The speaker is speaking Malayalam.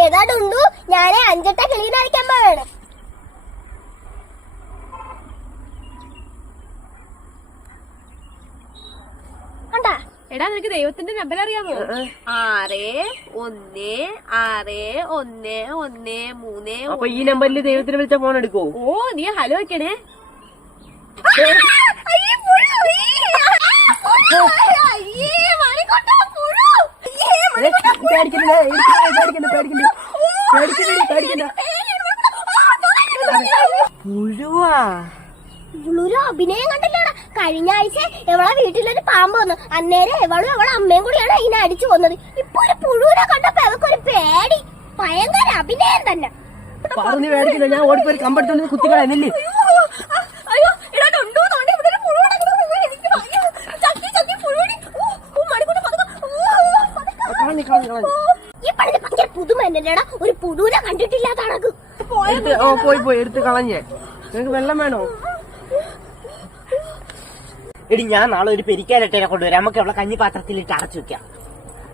ഏതാണ്ടുണ്ടു ഞാനേ 5 ക്ലീൻ അടിക്കാൻ പോവാണ്. കണ്ടാ എടാ നിനക്ക് ദൈവത്തിന്റെ നമ്പർ അറിയാമോ? 6161113. അപ്പൊ ഈ നമ്പറിൽ ദൈവത്തിന് വിളിച്ച ഫോൺ എടുക്കോ? ഓ നീ ഹലോ വെക്കണേ. പുഴുവാ അഭിനയം കണ്ടില്ലടാ. കഴിഞ്ഞ ആഴ്ച എവളെ വീട്ടിലൊരു പാമ്പ് വന്നു. അന്നേരം എവളും എവളെ അമ്മയും കൂടിയാണ് ഇതിനെ അടിച്ചു കൊന്നത്. ഇപ്പൊ ഒരു പുഴുവിനെ കണ്ടപ്പോ അവക്കൊരു പേടി. ഭയങ്കര അഭിനയം തന്നെ. പറഞ്ഞു മേടിക്കില്ല, ഞാൻ ഓടിപ്പോയി കമ്പെടുത്തോണ്ട് കുത്തിക്കളന്നില്ലേ. ഭയങ്കര പുതുമ തന്നെടാ. ഒരു പുഴുവിനെ കണ്ടിട്ടില്ലാത്ത കണക്ക്. പോയി എടുത്ത് കളഞ്ഞേ. നിങ്ങക്ക് വെള്ളം വേണോ? എടി ഞാൻ നാളെ ഒരു പെരിക്കാരട്ടേനെ കൊണ്ടുവരാം. നമുക്ക് അവളെ കഞ്ഞി പാത്രത്തിലിട്ട് അടച്ചു വെക്കാം.